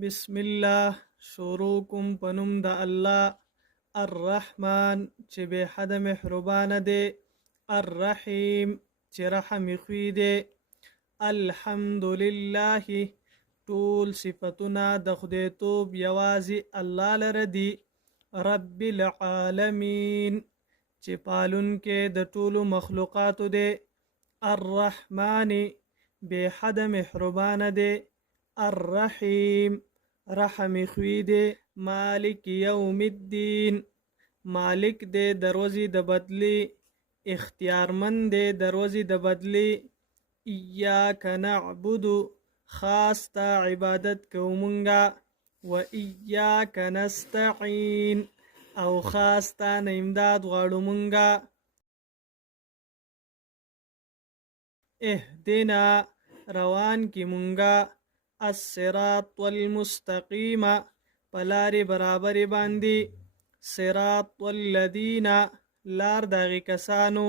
بسم الله شروع پنوم د الله الرحمن چې به حد محربان دی، الرحیم چې رحم خوی دی. الحمد لله ټول صفتنا د خدای توب یوازې الله لره دی. رب العالمین چې پالون کې د ټولو مخلوقاتو دی. الرحمن به حد محربان دی. الرحیم رحم خوی دی. مالک یوم الدین مالک دی دروازی د بدلی، اختیارمند دی دروازی د بدلی. ایاک نعبد خاص تا عبادت کومنگا، و ایاک نستعین او خاص تا امداد غواړو منگا. اهدنا روان کی منگا، الصراط والمستقیم پلار برابر باندی. صراط والذین لار داغی کسانو،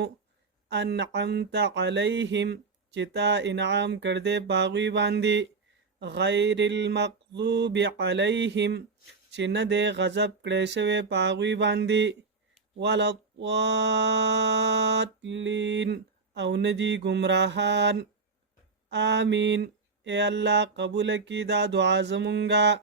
انعمت علیهم چتا انعام کرده باغوی باندی. غیر المغضوب علیهم چی نده غضب کڑیشوی باغوی باندی. ولا الضالین او ندی گمراهان. آمین. اے اللہ قبول کی دا دعا زمونگا.